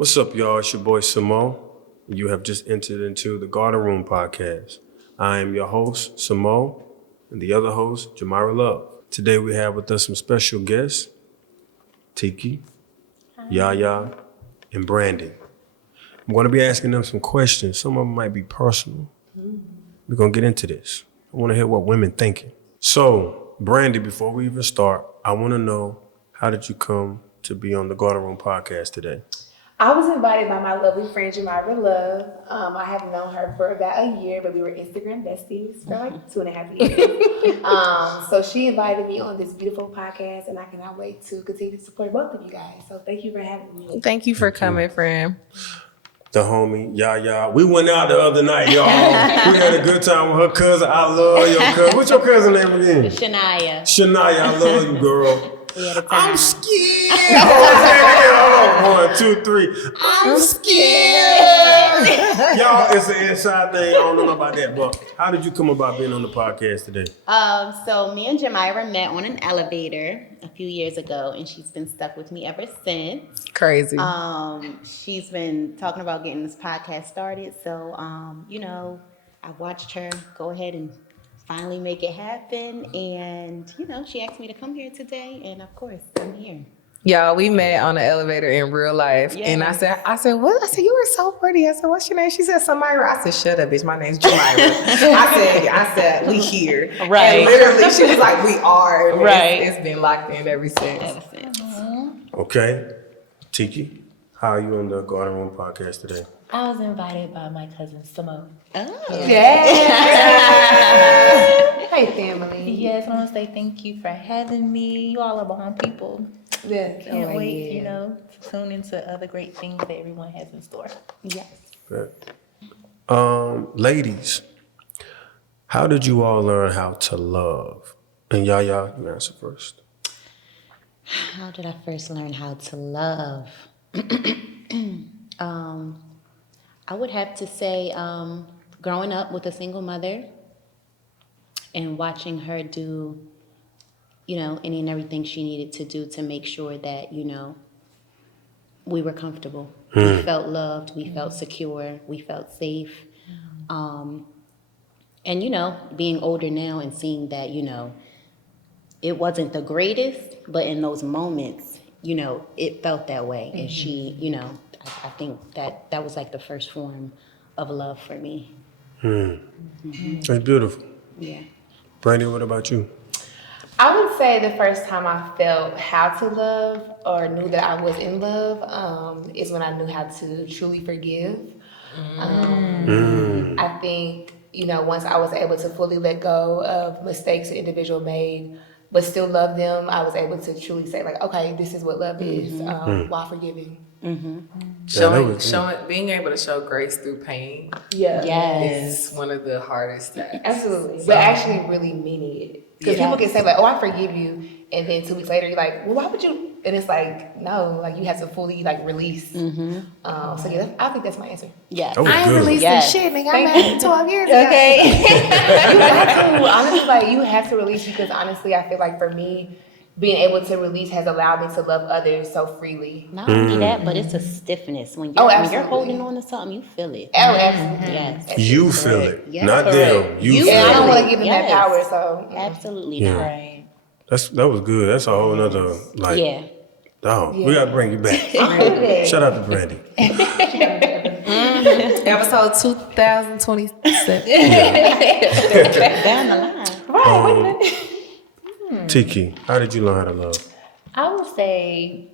What's up, y'all? It's your boy Samo. You have just entered into the Garden Room podcast. I am your host, Samo, and the other host, Jamira Love. Today we have with us some special guests, Tiki, Yaya, and Brandy. I'm going to be asking them some questions. Some of them might be personal. We're going to get into this. I want to hear what women thinking. So, Brandy, before we even start, I want to know, how did you come to be on the Garden Room podcast today? I was invited by my lovely friend Jamira Love. I have known her for about a year, but we were Instagram besties for like 2.5 years. So she invited me on this beautiful podcast, and I cannot wait to continue to support both of you guys. So thank you for having me. Thank you for coming, friend. The homie, Yaya. We went out the other night, y'all. We had a good time with her cousin. I love your cousin. What's your cousin name again? Shania. Shania, I love you, girl. We had a time. I'm scared. Hold on. 1, 2, 3. I'm scared. Y'all, it's an inside thing. I don't know about that, but how did you come about being on the podcast today? So me and Jamira met on an elevator a few years ago, and she's been stuck with me ever since. Crazy. She's been talking about getting this podcast started. So, I watched her go ahead and finally make it happen. And, she asked me to come here today. And of course, I'm here. Y'all, we met on the elevator in real life. Yeah. And I said, what? I said, you were so pretty. I said, what's your name? She said, Samira. I said, shut up, bitch. My name's Jamira. I said, we here. Right. And literally, she was like, we are. And Right. It's been locked in ever since. Okay. Tiki, how are you on the Garden Room podcast today? I was invited by my cousin Samohts. Oh. Hey, family. Yes, I want to say thank you for having me. You all are bomb people. Yes. Can't wait, to tune into other great things that everyone has in store. Yes. Good. Ladies, how did you all learn how to love? And Yaya, you answer first. How did I first learn how to love? I would have to say growing up with a single mother and watching her do, any and everything she needed to do to make sure that, we were comfortable. We felt loved, we felt secure, we felt safe. And, being older now and seeing that, it wasn't the greatest, but in those moments, it felt that way. And she, I think that was like the first form of love for me. That's beautiful. Yeah. Brandy, what about you? I would say the first time I felt how to love or knew that I was in love is when I knew how to truly forgive. I think, once I was able to fully let go of mistakes an individual made, but still love them, I was able to truly say, like, okay, this is what love is, while forgiving. Being able to show grace through pain Yes. is one of the hardest steps. Absolutely. But actually really meaning it. Because people can say, like, oh, I forgive you. And then 2 weeks later, you're like, well, why would you? And it's like, no, like, you have to fully, like, release. I think that's my answer. Yes. That was I ain't good. releasing shit, nigga. I made 12 years ago. Okay. You have to, honestly, like, you have to release because, honestly, I feel like for me, being able to release has allowed me to love others so freely. Not only that, but it's a stiffness. When you're holding on to something, you feel it. Oh, absolutely. Yes. You feel it, Yes. not them. You feel And I don't it. want to give them that Yes. power, so. Absolutely Yeah. not. Right. That was good. That's a whole nother, like, Yeah. dog, we got to bring you back. Shout out to Brandy. Episode 2027. Down the line. Tiki, how did you learn how to love? I would say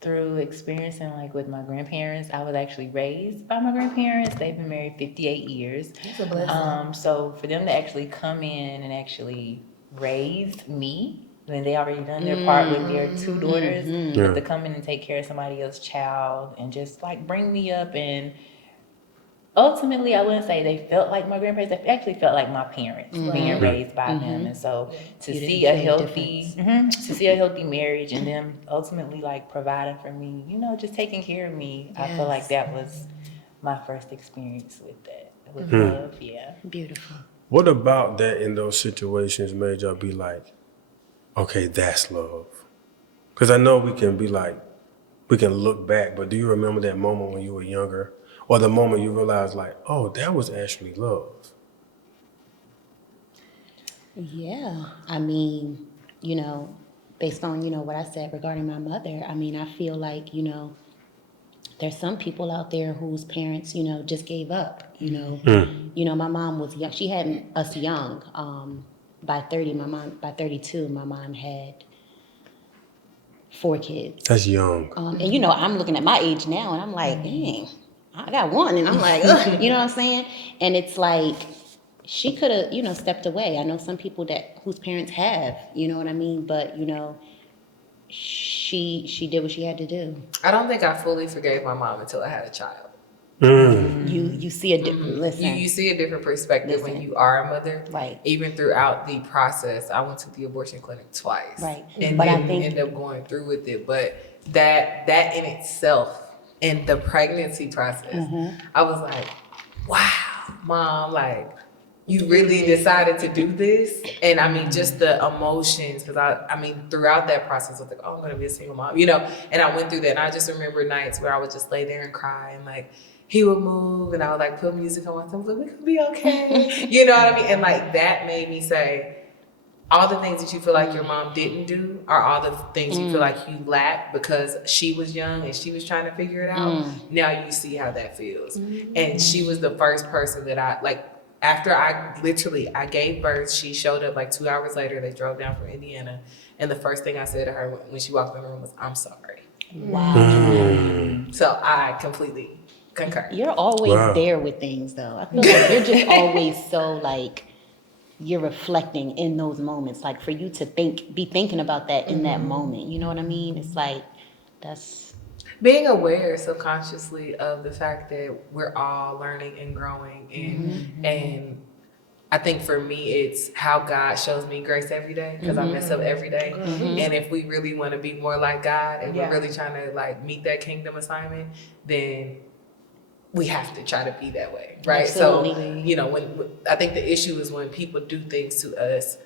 through experiencing like with my grandparents. I was actually raised by my grandparents. They've been married 58 years. It's a blessing. So for them to actually come in and actually raise me when they already done their part with their 2 daughters, Yeah. to come in and take care of somebody else's child and just like bring me up, and ultimately I wouldn't say they felt like my grandparents, they actually felt like my parents being raised by them. And so to You see didn't a feel healthy to see a healthy marriage and them ultimately like providing for me, just taking care of me, I feel like that was my first experience with that, with love. Yeah. Beautiful. What about that in those situations made y'all be like, okay, that's love? Because I know we can be like, we can look back, but do you remember that moment when you were younger, or the moment you realized like, oh, that was actually love? Yeah, I mean, you know, based on, you know, what I said regarding my mother, I mean, I feel like, you know, there's some people out there whose parents, you know, just gave up, you know. You know, my mom was young. She had us young. By 32, my mom had 4 kids. That's young. And, you know, I'm looking at my age now and I'm like, dang, I got one. And I'm like, ugh, you know what I'm saying? And it's like, she could have, you know, stepped away. I know some people whose parents have, you know what I mean? But, you know, she did what she had to do. I don't think I fully forgave my mom until I had a child. You see a different, listen. You see a different perspective when you are a mother. Right. Even throughout the process, I went to the abortion clinic twice. Right. And But then I think- end up going through with it. But that in itself, in the pregnancy process, I was like, wow, Mom, like, you really decided to do this? And I mean, just the emotions, because I mean, throughout that process, I was like, oh, I'm going to be a single mom, you know? And I went through that. And I just remember nights where I would just lay there and cry, and like, he would move and I would like put music on. I was like, we're going to be okay. You know what I mean? And like, that made me say, all the things that you feel like your mom didn't do are all the things you feel like you lacked because she was young and she was trying to figure it out. Now you see how that feels. And she was the first person that I, like, after I gave birth, she showed up like 2 hours later. They drove down from Indiana. And the first thing I said to her when she walked in the room was, I'm sorry. Wow. So I completely concur. You're always there with things, though. I feel like you're just always so, like, you're reflecting in those moments. Like, for you to be thinking about that in that moment. You know what I mean? It's like, that's... Being aware subconsciously of the fact that we're all learning and growing. And I think for me, it's how God shows me grace every day, because I mess up every day. And if we really want to be more like God and we're really trying to like meet that kingdom assignment, then we have to try to be that way, right? Absolutely. So, you know, when I think the issue is when people do things to us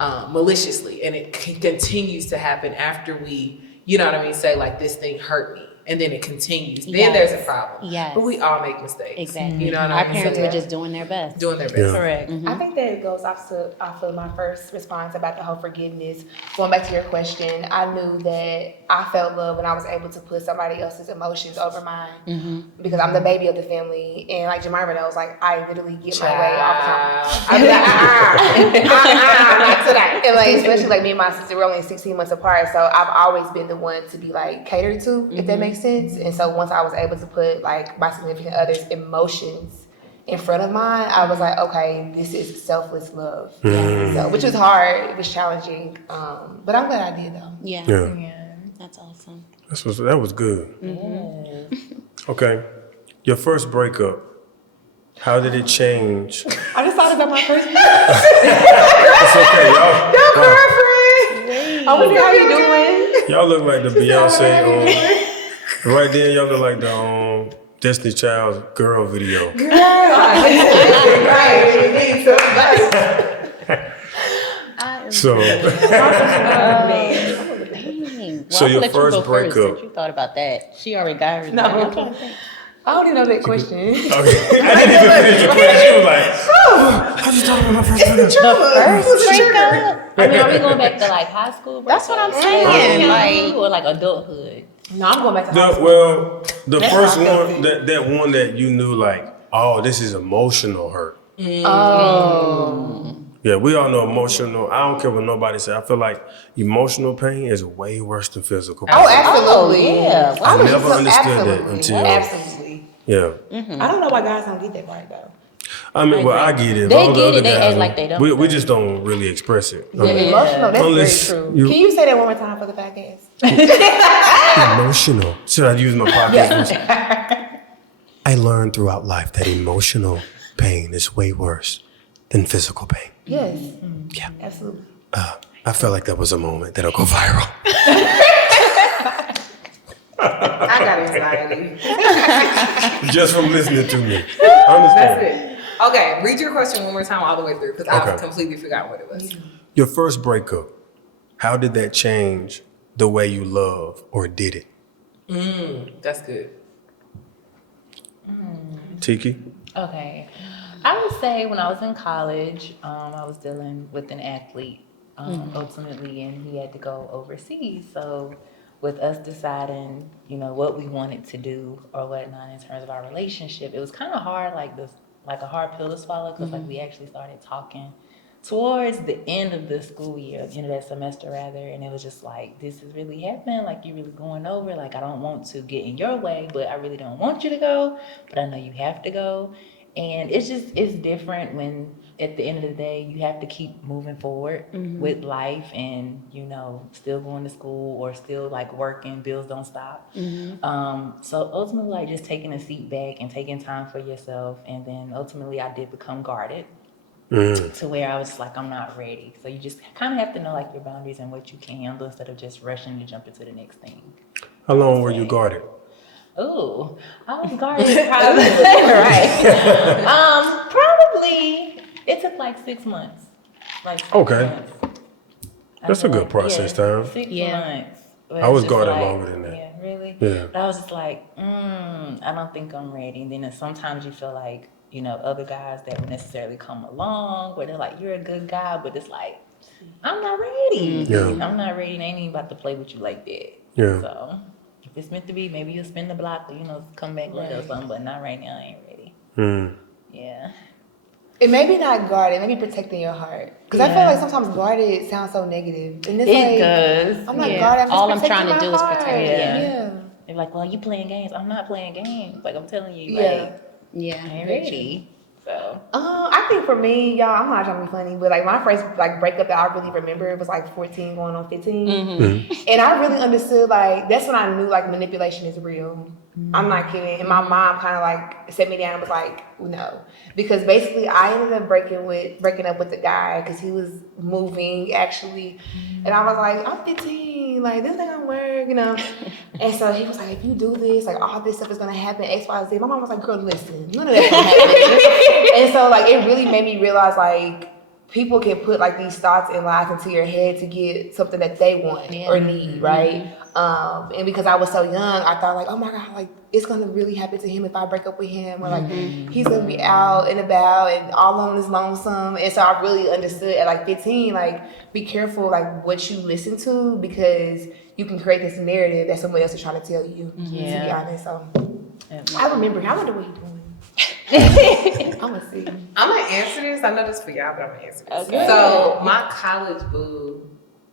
maliciously, and it continues to happen after we, you know what I mean, say like, this thing hurt me, and then it continues. Then there's a problem. Yes. But we all make mistakes. Exactly. You know what Our I mean? parents So, were just doing their best. doing their best. Yeah. Correct. I think that it goes off of my first response about the whole forgiveness. Going back to your question, I knew that I felt love when I was able to put somebody else's emotions over mine, because I'm the baby of the family, and like Jemima knows, like I literally get my way all the time. I be like, not today. And like, especially like me and my sister, we're only 16 months apart, so I've always been the one to be like catered to, if that makes sense. And so once I was able to put like my significant other's emotions in front of mine, I was like, okay, this is selfless love. So, which was hard, it was challenging, but I'm glad I did though. Yeah. That's awesome. That was good. Okay. Your first breakup, how did it change? I just thought about my first It's okay, y'all. girlfriend. I was like, how you doing? Y'all look like the Beyonce. Right then, y'all look like the Destiny Child's girl video. So, Dang. So I'm your gonna let you first go breakup. since you thought about that. She already got hers. No. I don't even know that question. okay. I didn't even finish your question. She was like, how you talking about my first breakup? First breakup? I mean, are we going back to like high school? That's what I'm saying. Like, or like adulthood. No, I'm going back to high school. Well, the That's first how I felt one, that one that you knew like, oh, this is emotional hurt. Oh. Yeah, we all know emotional. I don't care what nobody says. I feel like emotional pain is way worse than physical pain. Oh, absolutely. yeah. I was never just- understood that absolutely. until Absolutely. yeah. I don't know why guys don't get that right though. I mean, well, I get it. They All the get other it, they guys act don't. like they don't. We just don't really express it. I mean, Emotional, that's Unless very true. you- Can you say that one more time for the podcast? emotional. Should I use my podcast? I learned throughout life that emotional pain is way worse than physical pain. Yes. Yeah. Absolutely. I felt like that was a moment that'll go viral. I got anxiety. Just from listening to me. I understand. That's it. Okay, read your question one more time all the way through, because I've Okay. completely forgotten what it was. Your first breakup, how did that change the way you love, or did it? That's good. Tiki? Okay. I would say when I was in college, I was dealing with an athlete ultimately, and he had to go overseas. So, with us deciding, what we wanted to do or whatnot in terms of our relationship, it was kind of hard, like a hard pill to swallow, because like we actually started talking towards the end of the school year, end of that semester rather, and it was just like, this is really happening, like you really going over, like I don't want to get in your way, but I really don't want you to go, but I know you have to go. And it's different when at the end of the day you have to keep moving forward with life and still going to school or still like working, bills don't stop. So ultimately, like just taking a seat back and taking time for yourself, and then ultimately I did become guarded to where I was just like, I'm not ready. So you just kind of have to know like your boundaries and what you can handle instead of just rushing to jump into the next thing. How long were you guarded? Oh, I was guarded probably right. Probably it took like 6 months. Okay. Months. That's a good process time. 6 Yeah. months. But I was it's just guarded like, longer than that. Yeah, really? Yeah. But I was just like, I don't think I'm ready. And then sometimes you feel like, other guys that would necessarily come along where they're like, you're a good guy, but it's like, I'm not ready. Yeah. I'm not ready. And I ain't even about to play with you like that. Yeah. So if it's meant to be, maybe you'll spin the block or, come back later or something, but not right now. I ain't ready. Yeah. It may be not guarded, maybe protecting your heart. Because I feel like sometimes guarded sounds so negative. And it's It does. I'm not guarded, I'm just All I'm protecting trying to my do is heart. protect it. Yeah. They're like, well, you playing games. I'm not playing games. Like, I'm telling you, Yeah. like, I Yeah. ain't ready. So. I think for me, y'all, I'm not trying to be funny, but like my first like breakup that I really remember was like 14 going on 15. And I really understood like that's when I knew like manipulation is real. I'm not kidding. And my mom kind of like set me down and was like, no. Because basically I ended up breaking up with the guy because he was moving actually. And I was like, I'm 15, like this ain't gonna work, And so he was like, if you do this, like all this stuff is gonna happen, X, Y, Z. My mom was like, girl, listen, none of that's gonna happen. And so like it really made me realize like people can put like these thoughts and lies into your head to get something that they want or need, right? And because I was so young, I thought like, oh my God, like it's gonna really happen to him if I break up with him, or like he's gonna be out and about and all on his lonesome. And so I really understood at like 15, like be careful like what you listen to, because you can create this narrative that someone else is trying to tell you. To be honest, so I remember. I wonder what he's doing. I'm gonna see. I'm gonna answer this. I know this for y'all, but I'm gonna answer this. Okay. So my college boo.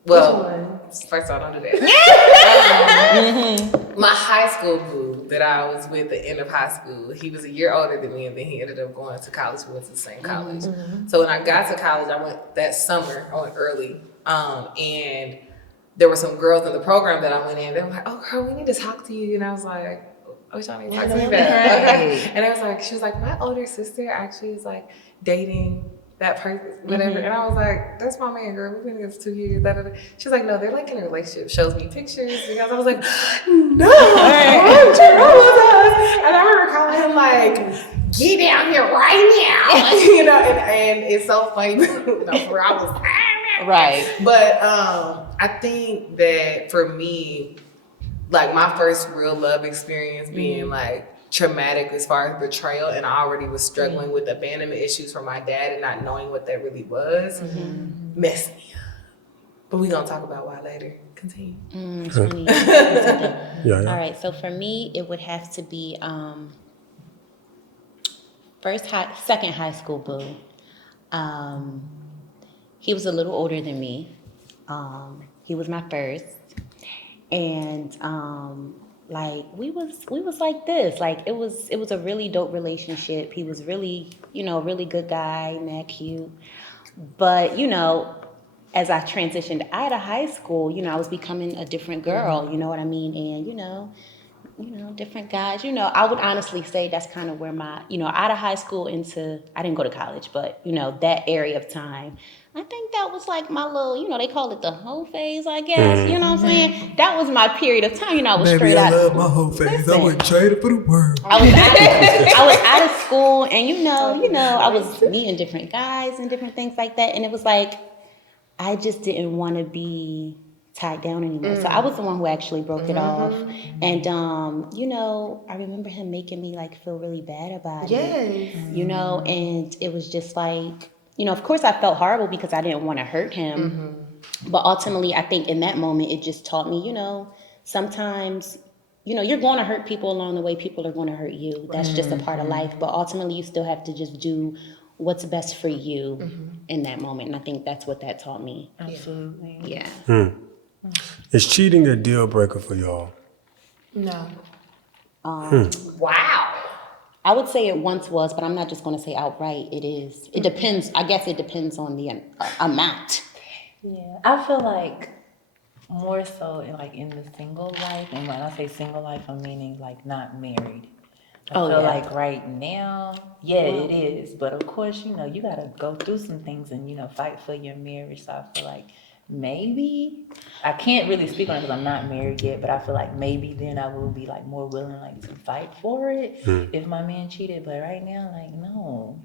Well, first of all, don't do that. My high school boo that I was with at the end of high school, he was a year older than me, and then he ended up going to college. We went to the same college. So when I got to college, I went that summer. I went early, and there were some girls in the program that I went in. They were like, "Oh, girl, we need to talk to you," and I was like, "Oh, y'all need to talk to me about?" And I was like, she was like, my older sister actually is like dating that person, whatever. And I was like, that's my man, girl. We've been together for 2 years. Da, da, da. She's like, no, they're like in a relationship. Shows me pictures. Because I was like, no, I'm traumatized. And I remember calling him like, get down here right now. And it's so funny. Where I was Right. But I think that for me, like my first real love experience being like traumatic as far as betrayal, and I already was struggling with abandonment issues from my dad and not knowing what that really was, messed me up. But we're gonna talk about why later. Continue. It's funny. Yeah. All right, so for me, it would have to be second high school boo. He was a little older than me. He was my first, and like we was like this. Like it was a really dope relationship. He was really, really good guy, mad cute. But as I transitioned out of high school, I was becoming a different girl. You know what I mean? And different guys. I would honestly say that's kind of where my, out of high school into, I didn't go to college, but, that area of time, I think that was like my little, they call it the hoe phase, I guess. You know what I'm saying? That was my period of time. I was straight out. love my hoe phase. I wouldn't trade it for the world. I was out of school, and I was meeting different guys and different things like that. And it was like, I just didn't want to be tied down anymore. So I was the one who actually broke it off. And, you know, I remember him making me like feel really bad about it. Yes. You know, and it was just like, you know, of course I felt horrible because I didn't want to hurt him. But ultimately, I think in that moment, it just taught me, you know, sometimes, you know, you're going to hurt people along the way. People are going to hurt you. That's just a part of life. But ultimately, you still have to just do what's best for you in that moment. And I think that's what that taught me. Absolutely. Yeah. Is cheating a deal breaker for y'all? No. Wow. I would say it once was, but I'm not just going to say outright it is. It depends. I guess it depends on the amount. Yeah, I feel like more so in the single life, and when I say single life, I'm meaning like not married. I feel like right now, it is, but of course, you know, you gotta go through some things and, you know, fight for your marriage. So I feel like maybe I can't really speak on it because I'm not married yet, but I feel like maybe then I will be like more willing like to fight for it if my man cheated. But right now, like no.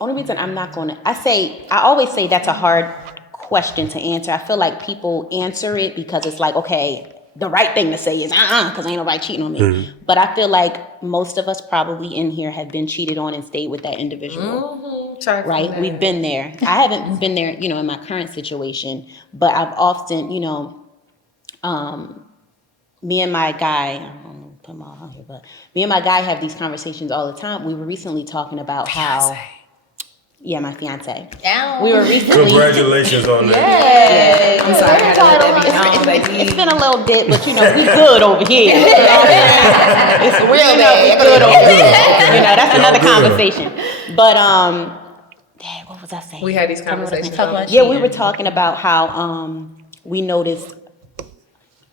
Only reason I'm not going to, I always say that's a hard question to answer. I feel like people answer it because it's like, okay, the right thing to say is because ain't nobody cheating on me. But I feel like most of us probably in here have been cheated on and stayed with that individual. Right? We've been there. I haven't been there, you know, in my current situation, but I've often, you know, me and my guy, I don't know, put him all out here, but me and my guy have these conversations all the time. We were recently talking about how, my fiance. We were recently. Congratulations on that. I'm sorry, I had to let that be known, baby. It's been a little bit, but you know, we good over here. It's real we good over here. You know, that's another conversation. But what was I saying? We had these conversations. Yeah, we were talking about how we noticed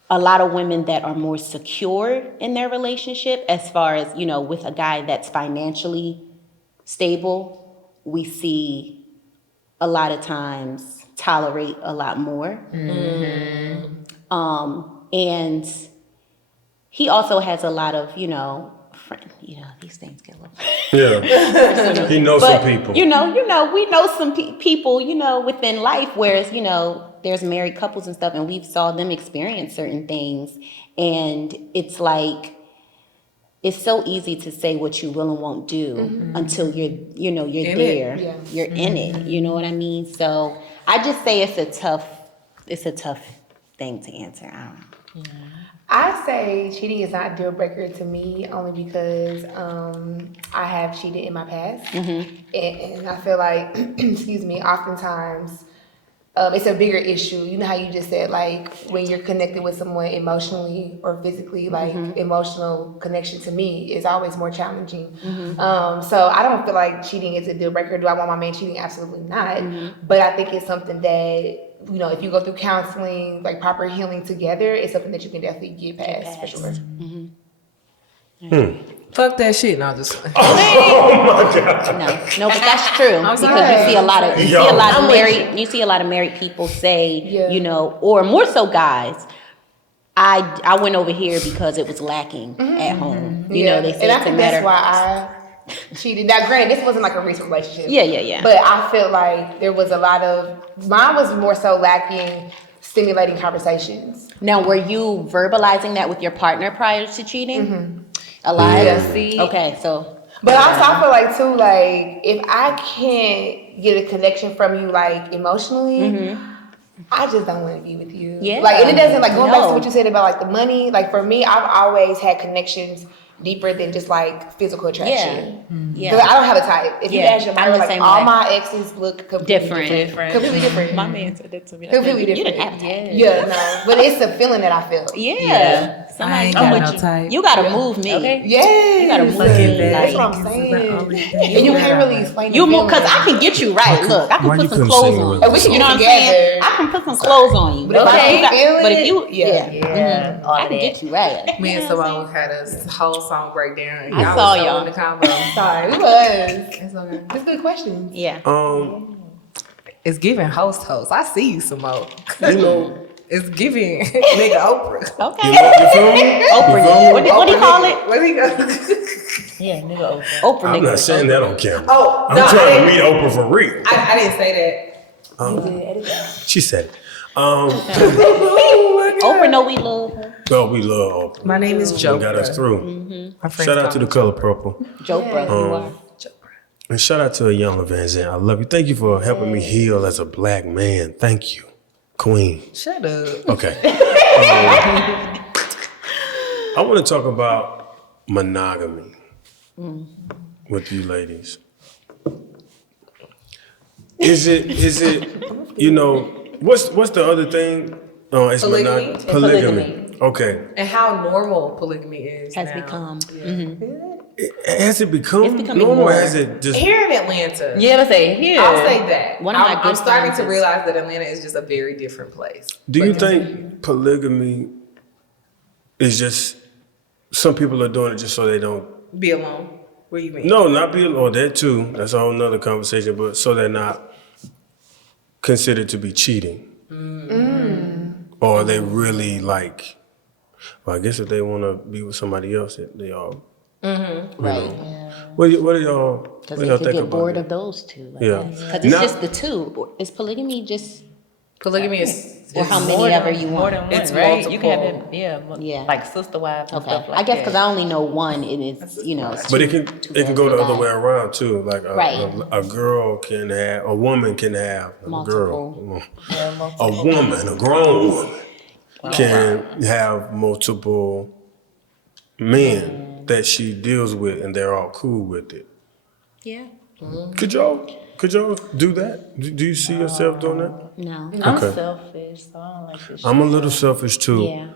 a lot of women that are more secure in their relationship, as far as, you know, with a guy that's financially stable, we see a lot of times tolerate a lot more. And he also has a lot of, you know, these things get a little. Yeah. He knows some people. You know, we know some people, you know, within life, whereas, you know, there's married couples and stuff, and we've saw them experience certain things. And it's like, it's so easy to say what you will and won't do until you're in there. Yeah. You're in it. You know what I mean? So I just say it's a tough thing to answer. I don't know. I say cheating is not a deal breaker to me only because I have cheated in my past. And I feel like, excuse me, oftentimes it's a bigger issue. You know how you just said, like, when you're connected with someone emotionally or physically, like emotional connection to me is always more challenging. So I don't feel like cheating is a deal breaker. Do I want my man cheating? Absolutely not. But I think it's something that, you know, if you go through counseling, like proper healing together, it's something that you can definitely get past for sure. Fuck that shit. No, just. Oh my God. No, but that's true because you see a lot of married people say, you know, or more so guys. I went over here because it was lacking at home. You know, they say and I it's a think matter. that's why I cheated. Now, granted, this wasn't like a recent relationship. Yeah. But I feel like there was a lot of mine was more so lacking stimulating conversations. Now, were you verbalizing that with your partner prior to cheating? A lot. Yeah, see. Okay, so. But also, I feel like too, like if I can't get a connection from you, like emotionally, I just don't want to be with you. Yeah. Like, and it doesn't like going back to what you said about like the money. Like for me, I've always had connections deeper than just like physical attraction. Yeah. Because I don't have a type. If you ask your mother, like all my exes look completely different. Completely different. My man said that to me. Completely You different. didn't have a type. Yeah, no. But it's the feeling that I feel. Yeah. I ain't got no type. You gotta move me. Okay. Yes. You gotta move Look me. at that. That's what I'm saying. And you can't really explain You the move, feeling. cause I can get you right. Look, I why can you put some couldn't clothes sing on with you. us? We You know what I'm together. saying? I can put some clothes on you. But if I can't feel but it, if you, Yeah. All I of can that. get you right. Me and Simone had a whole song breakdown. And I y'all saw was so y'all. in the combo. Sorry, we was. It's okay. It's good questions. Yeah. It's giving host. I see you, Simone. You know, It's giving nigga Oprah. Okay. you feel me? Oprah. What do you call it? Where he go? Yeah, nigga open. Oprah. I'm nigga. not saying that on camera. Oh, I'm no, trying to meet Oprah for real. I didn't say that. You did edit that. She said it. Oprah know we love her. Oh, we love Oprah. My name is She Joe. got us through. My friends Shout out call to the me Color Purple. Jopra, you are. And shout out to Ayana Van Zandt. I love you. Thank you for helping me heal as a black man. Thank you, Queen. Shut up. Okay. I want to talk about monogamy with you ladies. Is it, you know, what's the other thing? Oh, it's Polygamy? polygamy. Okay. And how normal polygamy is Has now. become. Has it become It's becoming normal or more. has it just... Here in Atlanta. Yeah, let's say here. I'll say that. One of my I'm good starting friends to is- realize that Atlanta is just a very different place. Do you But think polygamy is just... Some people are doing it just so they don't... be alone? What do you mean? No, not be... Or that too. That's a whole nother conversation. But so they're not considered to be cheating. Or are they really like... Well, I guess if they want to be with somebody else, they all... Right. What do y'all Because what they y'all could think get about bored that? of those two. Yeah. Because it's Now- just the two. Is polygamy just... Polygamy is Or how is many more ever than- you More want? than one, It's right? You can have multiple. it, Yeah. like sister wives and Okay. stuff like I guess that. because I only know one and it's, you know, it's But too, it can too it can bad go for the other that. way around too. Like Right. a girl can have, a woman can have, a girl, Yeah, multiple. a woman, a grown woman can have multiple men that she deals with and they're all cool with it. Yeah. Could y'all do that? Do you see yourself doing that? No. I'm Okay. selfish, so I don't like this shit. I'm a little selfish too. Yeah.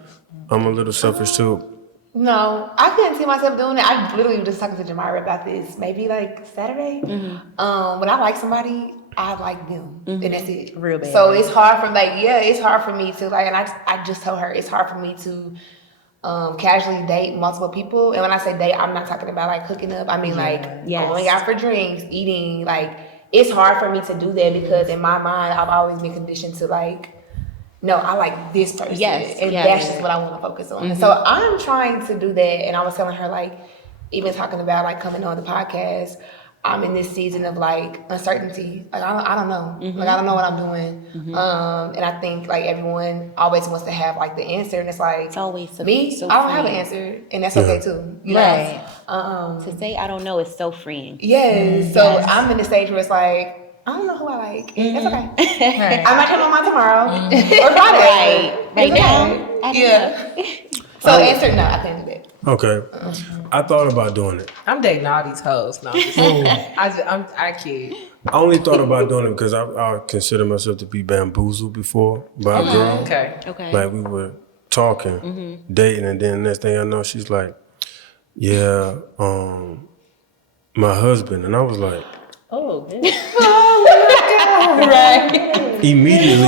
I'm a little selfish too. No, I couldn't see myself doing it. I literally was just talking to Jamira about this maybe like Saturday. When I like somebody, I like them, and that's it. Real bad. So it's hard for it's hard for me to like, and I just told her it's hard for me to casually date multiple people. And when I say date, I'm not talking about like hooking up. I mean like Yes. going out for drinks, eating. Like it's hard for me to do that because in my mind, I've always been conditioned to like, no, I like this person. Yes, And yes. that's just what I want to focus on. So I'm trying to do that. And I was telling her, like, even talking about like coming on the podcast, I'm in this season of like uncertainty. Like, I don't know. Like, I don't know what I'm doing. And I think like everyone always wants to have like the answer. And it's like, It's always so, me, so I don't have an freeing. answer. And that's okay too. You Right. know? To say I don't know is so freeing. Yes. So I'm in the stage where it's like, I don't know who I like. And that's okay. Right. I might change my mind tomorrow or Friday. Right It's now, okay. I don't Yeah. So the answer, no, I can't do that. Okay. I thought about doing it. I'm dating all these hoes. No, I'm just, I kid. I only thought about doing it because I consider myself to be bamboozled before by a girl. Okay. Okay. Like we were talking, dating, and then next thing I know, she's like, "Yeah, my husband," and I was like, Oh, good. immediately,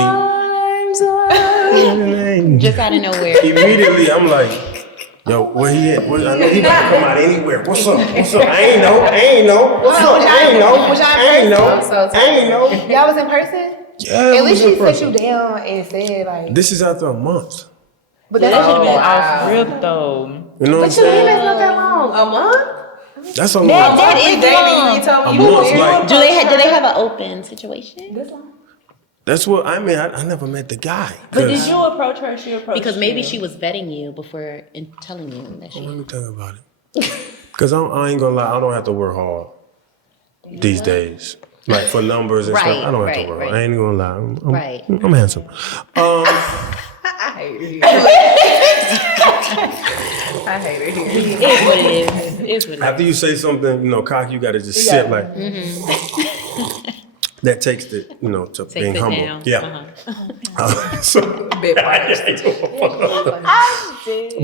Just out of nowhere. immediately, I'm like, "Yo, where he at? I know he about to come out anywhere. What's up? What's up? I ain't know. What's up? I ain't know. Was y'all I ain't know. I'm so I ain't know." Y'all was in person? Yeah, At it least was in she set person. you down and said like, This is after a month. but That that's should have been wow. off rip though. You know what I'm but you saying? that's not that long. A month? That's a That lot. is We dating. long. You told A me you month, were like- Do they have an open situation? That's long. That's what I mean. I never met the guy. But did 'Cause- you approach her? She approached Because maybe you. she was vetting you before and telling you that she. Let me think about it. Cause I ain't gonna lie, I don't have to work hard these days. Like for numbers and Right, stuff, I don't have to right, work right. hard. I ain't gonna lie. Right. I'm handsome. I hate it here. I hate it here. It is what it is. It is what it After you say something, cocky, you gotta just sit like. That takes the, to being it humble. down. Yeah. Uh-huh. So, Bit biased.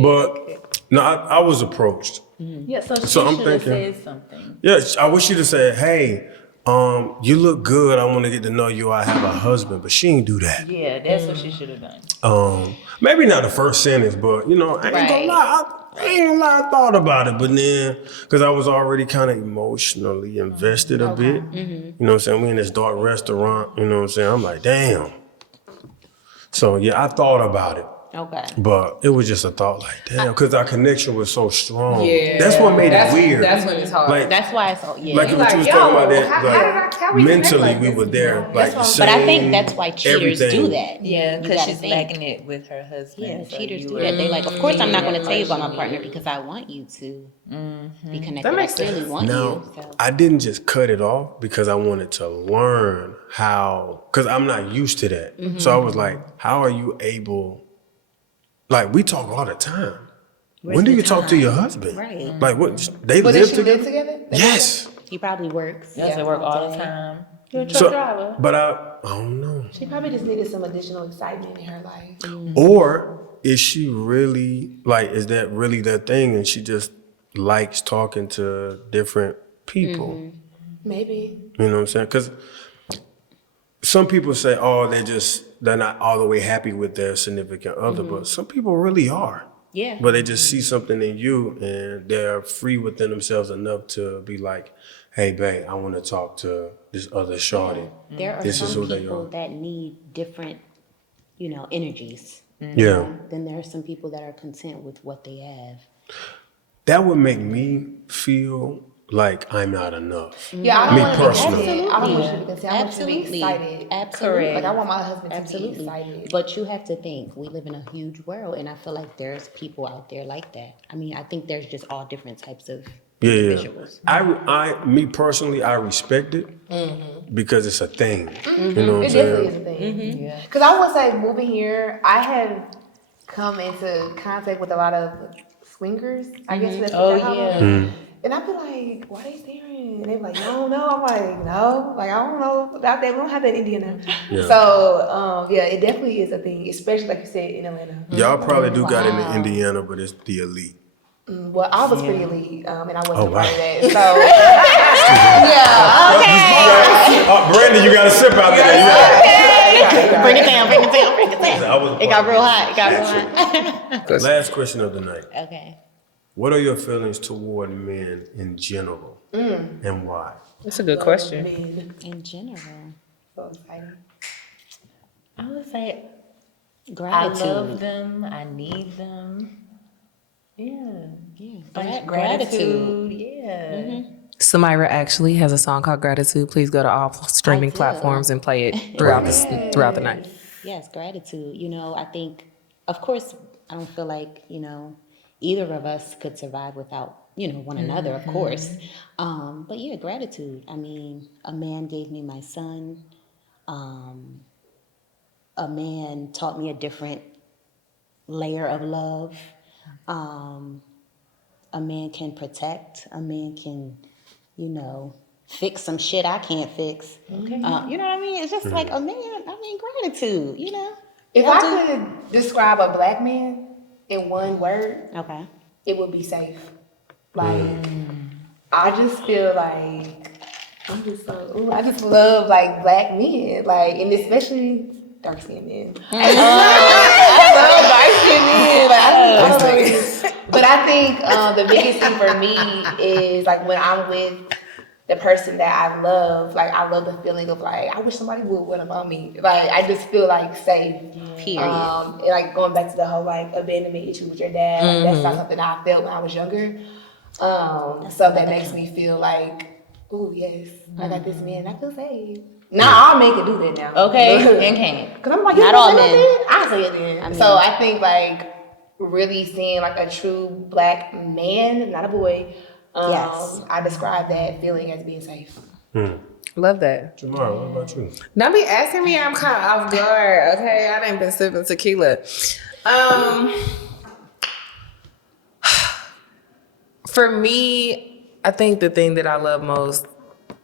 but no, I was approached. Yeah, so she So I'm should have thinking- said something. Yeah, I wish you'd have said, "Hey, you look good. I want to get to know you. I have a husband," but she ain't do that. Yeah, that's what she should have done. Maybe not the first sentence, but I ain't gonna Right. lie. I ain't gonna lie. I thought about it, but then because I was already kind of emotionally invested a bit. You know what I'm saying? We in this dark restaurant. You know what I'm saying? I'm like, damn. So yeah, I thought about it. Okay. But it was just a thought like, damn, because our connection was so strong. Yeah. That's what made it weird. That's when it's hard. Like, That's why it's all, yeah. like what you was Like, talking about yo, that, how we connect mentally like we this? were there, like the what I'm same. But I think that's why cheaters do everything. that. Yeah, You because gotta she's think. lacking it with her husband. Yeah, so cheaters you do were- that. They like, of course, I'm not going to tell you about my partner because I want you to be connected. That makes I clearly sense. want Now, you. So. I didn't just cut it off because I wanted to learn how, because I'm not used to that. So I was like, how are you able, like, we talk all the time. When do the you talk to your time? husband? Right. Like, what, they But live did you live together? together? Yes. He probably works. Yes, they work all the time. You're a truck So, driver. but I don't know. She probably just needed some additional excitement in her life. Or is she really, like, is that really their thing and she just likes talking to different people? Maybe. You know what I'm saying? Because some people say, oh, they're not all the way happy with their significant other, but some people really are. Yeah. But they just see something in you and they're free within themselves enough to be like, hey, babe, I want to talk to this other shorty. There are This is some who they people are. that need different, energies. Yeah. Then there are some people that are content with what they have. That would make me feel like I'm not enough. Yeah, I don't Me want to be personally. content. I don't want you Yeah. to be content. I want you to be excited. Absolutely. Like I want my husband to Absolutely. be excited. But you have to think, we live in a huge world, and I feel like there's people out there like that. I mean, I think there's just all different types of Yeah. individuals. Me personally, I respect it because it's a thing. You know what I'm It definitely is saying? a thing. Yeah. Because I would say moving here, I have come into contact with a lot of swingers. I guess that's Oh, what they call yeah. them. And I'd be like, why they staring? And they be like, I don't know. I'm like, no. Like, I don't know about that. We don't have that in Indiana. Yeah. So, it definitely is a thing, especially like you said, in Atlanta. Y'all probably do got it in Indiana, but it's the elite. Well, I was pretty elite, and I wasn't Oh, a part wow. of that. So, Brandon, you got to sip out there. Bring it down, bring it down, bring it down. I was It got real hot. It got real hot. Last question of the night. Okay. What are your feelings toward men in general and why? That's a good question. men, In general, so exciting. I would say I gratitude. love them. I need them. Yeah. Yeah. Like Gratitude. Yeah. Samira actually has a song called Gratitude. Please go to all streaming do. platforms and play it throughout the night. Yes, gratitude. I think, of course, I don't feel like, either of us could survive without, one another, of course. But yeah, gratitude. I mean, a man gave me my son. A man taught me a different layer of love. A man can protect. A man can, fix some shit I can't fix. Okay. You know what I mean? It's just like a man. I mean, gratitude. If I could describe a black man in one word, Okay. it would be safe. Like, I just feel like I just love like black men, like, and especially dark skinned men. I love dark skinned men. Like, I don't know. But I think the biggest thing for me is like when I'm with the person that I love, like I love the feeling of like I wish somebody would want to love me. Like I just feel like safe. Period. And like going back to the whole like abandonment issue with your dad, like, that's not something I felt when I was younger. So that makes me feel like, oh yes, I got this man. I feel safe. Now all men can do that now. Okay. And can. Cause I'm like, Not you all say men. that? I say it then. I mean- So I think like really seeing like a true black man, not a boy. Yes. I describe that feeling as being safe. Love that. Jamar, what about you? Don't be asking me. I'm kind of off guard. Okay, I done been sipping tequila. For me, I think the thing that I love most,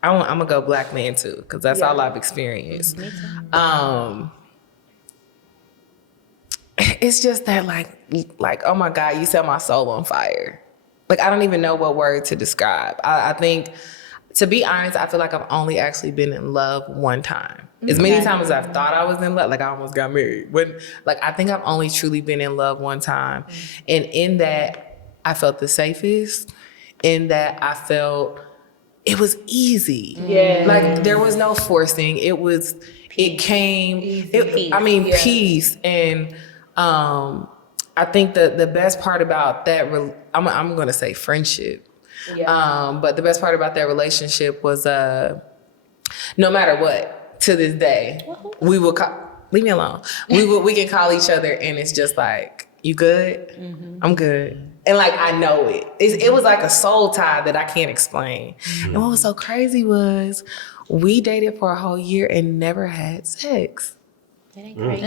I'm gonna go black man too, because that's all I've experienced. It's just that like oh my God, you set my soul on fire. Like I don't even know what word to describe. I think, to be honest, I feel like I've only actually been in love one time. As many times as I've thought I was in love, like I almost got married. I think I've only truly been in love one time. And in that, I felt the safest. In that, I felt it was easy. Yeah. Like there was no forcing. It came, Peace. peace. And I think the best part about that, I'm going to say friendship. But the best part about that relationship was, no matter what, to this day, we will leave me alone. We can call each other and it's just like, you good? I'm good. And like, I know it. It was like a soul tie that I can't explain. And what was so crazy was we dated for a whole year and never had sex. That ain't crazy.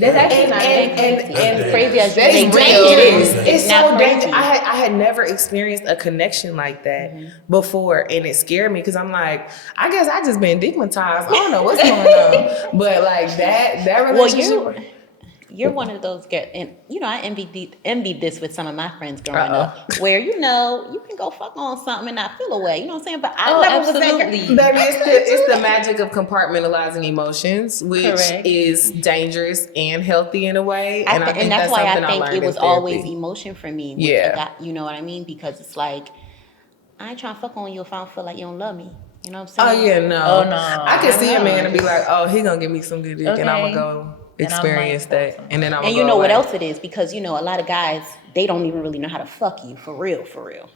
That's actually not And crazy as That's they real. think it is. It's not so crazy. dangerous. I had never experienced a connection like that before, and it scared me because I'm like, I guess I just been stigmatized. I don't know what's going on, but like that relationship. Well, you're one of those girls, and I envied this with some of my friends growing up, where you can go fuck on something and not feel away. You know what I'm saying? But I never was that girl. Baby, it's the magic of compartmentalizing emotions, which Correct. is dangerous and healthy in a way. And I think that's why I think learned it was in therapy. always emotion for me. You know what I mean? Because it's like, I ain't trying to fuck on you if I don't feel like you don't love me. You know what I'm saying? Oh yeah, no. Oh, no. I can see a man and be like, oh, he gonna give me some good dick, and I'm Okay. gonna go experience that, and then I'm And gonna you go know what away. else it is? Because, a lot of guys, they don't even really know how to fuck you for real,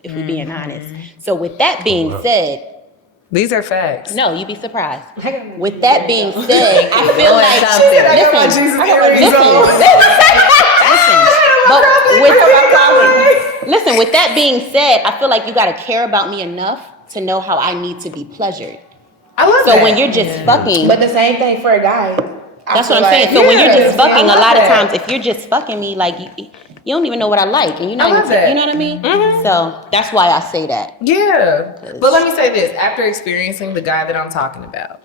if we're being honest. So with that being said, These are facts. no, you'd be surprised. With that being said, I feel Knowing like, something. I got my Jesus earrings on. Listen, with that being said, I feel like you gotta care about me enough to know how I need to be pleasured. I love So that. when you're just fucking, But the same thing for a guy. that's what I'm saying. So when you're just fucking, I a love lot of that. times, if you're just fucking me, like you don't even know what I like, and you're not I love even, that. you know what I mean? So that's why I say that. Yeah, but let me say this: after experiencing the guy that I'm talking about,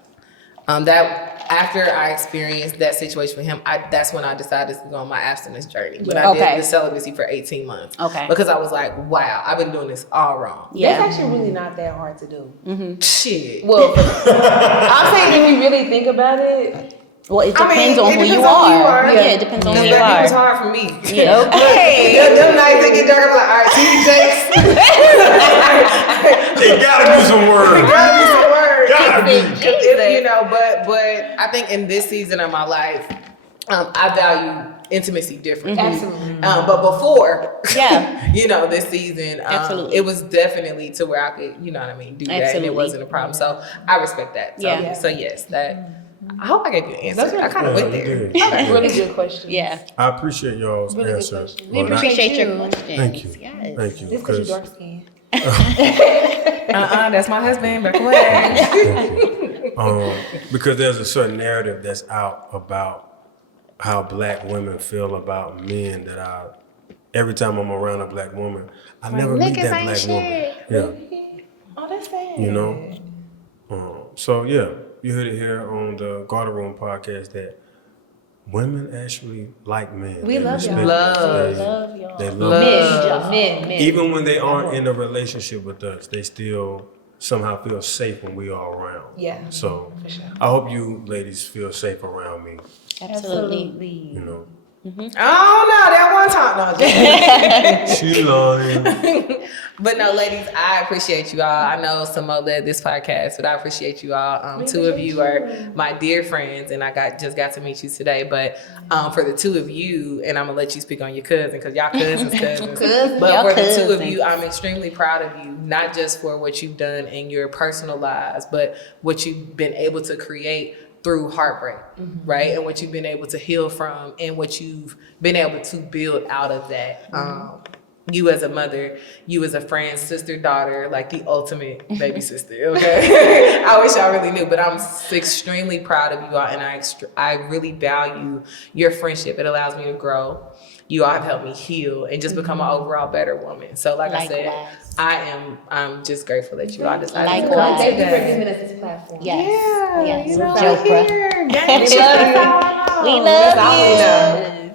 that after I experienced that situation with him, that's when I decided to go on my abstinence journey. But I did the celibacy for 18 months. Okay. Because I was like, wow, I've been doing this all wrong. Yeah. That's actually really not that hard to do. Shit. Well, I'm saying if you really think about it, Well, it depends on who you depends on who you are. are. Yeah, it depends on who you That was are. hard for me. Yeah. Them nights they get dark, I'm like, all right, TD Jakes. It gotta be some words. Gotta be some words. Gotta be. But I think in this season of my life, I value intimacy differently. absolutely. But before, Yeah. this season, Absolutely. it was definitely to where I could, do that, and Absolutely. it wasn't a problem. So I respect that. So, Yeah. So yes, that. I hope I gave you an answer. That's I kind of went there. That's a really good question. Yeah. I appreciate y'all's Really good answer. question. Well, We not- appreciate Appreciate your you. questions. Thank you. Yes. Thank you. This because you're 'cause- dark skinned. That's my husband. Back away. Because there's a certain narrative that's out about how black women feel about men that every time I'm around a black woman, I never meet that black woman. Yeah. Oh, that's sad. So yeah, you heard it here on the Garden Room podcast that women actually like men. We They love respect y'all. us. Love y'all. They love us. Men. Even when they aren't in a relationship with us, they still somehow feel safe when we are around. Yeah. So For sure. I hope you ladies feel safe around me. Absolutely. You know. Oh no, that one time. No, She lying. but no, ladies, I appreciate you all. I know Samo led this podcast, but I appreciate you all. Two of you are my dear friends, and I just got to meet you today. But for the two of you, and I'm gonna let you speak on your cousin because y'all cousins. But Y'all for the two of cousins. you, I'm extremely proud of you, not just for what you've done in your personal lives, but what you've been able to create through heartbreak, right? And what you've been able to heal from, and what you've been able to build out of that. You as a mother, you as a friend, sister, daughter, like the ultimate baby sister, okay? I wish I really knew, but I'm extremely proud of you all, and I really value your friendship. It allows me to grow. You all have helped me heal and just become an overall better woman. So like I said, Likewise. I'm just grateful that you all decided to Likewise. come Thank you for today. giving us this platform. Yes. Yeah, Yes. you know, Jopra. We love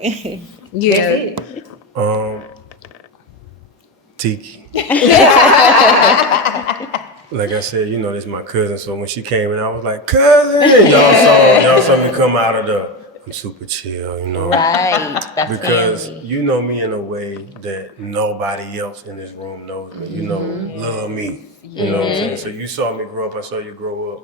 you. Yeah. Tiki. Like I said, this is my cousin. So when she came in, I was like, cousin. Y'all saw me come out of I'm super chill, Right. That's Because family. you know me in a way that nobody else in this room knows me. Love me. You know what I'm saying? So you saw me grow up. I saw you grow up.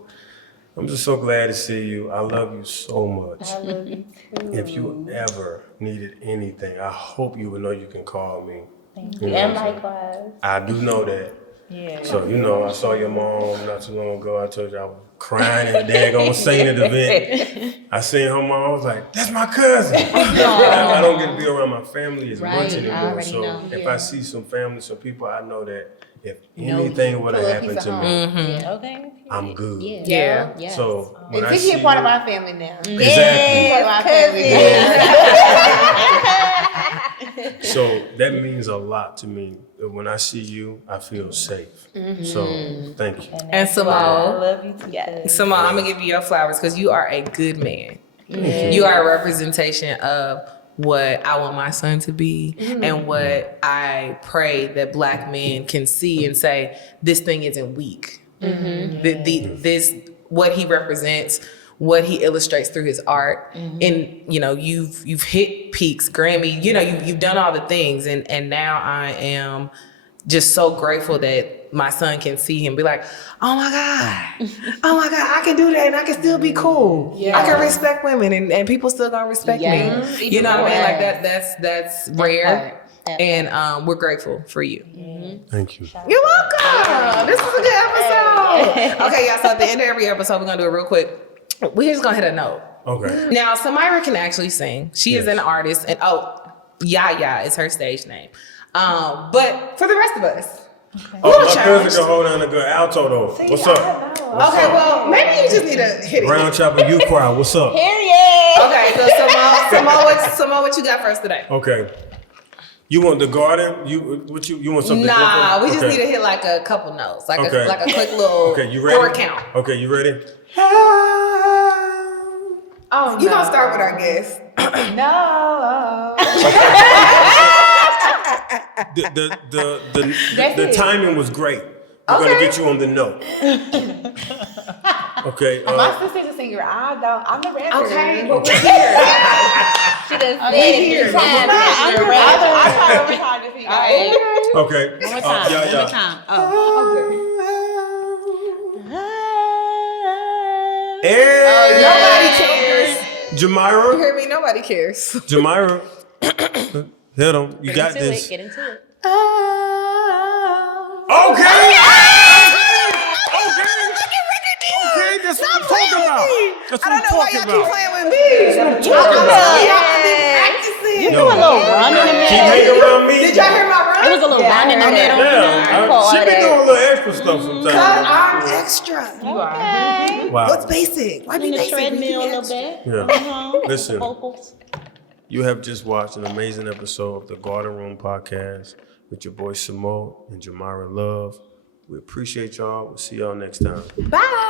I'm just so glad to see you. I love you so much. I love you too. If you ever needed anything, I hope you would know you can call me. Thank You you. know And what I'm saying? likewise. I do know that. Yeah. So, I saw your mom not too long ago. I told you I was crying at the daggone singing event. I seen her mom. I was like, that's my cousin. I don't get to be around my family as much Right, I anymore. already So know. if I see some family, some people, I know that if Know anything would have Pull a happened piece to of me, Yeah. Okay. I'm good. Yeah. Yeah. Yes. So when And I Vicky see a part of you- our family now. Exactly. Part of our family. So that means a lot to me. When I see you, I feel safe. So thank you. And that's why Simone. I love you too. Yes. Simone, I'm gonna give you your flowers because you are a good man. You are a representation of what I want my son to be and what I pray that Black men can see and say, this thing isn't weak. This what he represents, what he illustrates through his art, and you've hit peaks, Grammy. You've done all the things, and now I am just so grateful that my son can see him, be like, oh my God, I can do that, and I can still be cool. I can respect women, and people still gonna respect Yes. me. You know what I mean? Like Yes. that's rare, That and we're grateful for you. Thank you. You're welcome. This is a good episode. Okay, y'all. So at the end of every episode, we're gonna do it real quick. We're just gonna hit a note. Okay. Now, Samira can actually sing. She is Yes. an artist, and Yaya is her stage name. But for the rest of us, Oh, my challenged. cousin can hold down a good alto though. What's up? What's okay, up? well, maybe you just need to hit it. Brown Chopper, you cry. What's up? Okay, so Simone, what you got for us today? Okay. You want the garden? You want something different? Nah, we just Okay. need to hit like a couple notes, like Okay. a quick little Okay, you ready? chord count. Okay, you ready? Oh, You gonna start with our guest? No. The timing was great. We're gonna get you on the note. Okay. My sister's a singer. I'm the rapper. Okay, but we're here. She done said Okay, it here. three times. I You're try right. overtime to figure out. Okay. One more time. Yeah, One yeah. more time. Oh. Hey, Nobody cares. You Jamira. hear me? Nobody cares. Jamira. Hit him. You got Get into this. it. Get into it. Okay. Okay, that's what I'm talking about. That's what I'm talking about. playing with me. You do a little run in the Keep middle. hanging around me. Did y'all hear my run? It was a little run in the middle. Yeah, she be doing a little extra stuff sometimes. I'm extra. Okay. Wow. What's basic? Why In be the basic? treadmill a little bit. Yeah. Listen, Vocals. you have just watched an amazing episode of the Garden Room Podcast with your boy Samohts and Jamira Love. We appreciate y'all. We'll see y'all next time. Bye.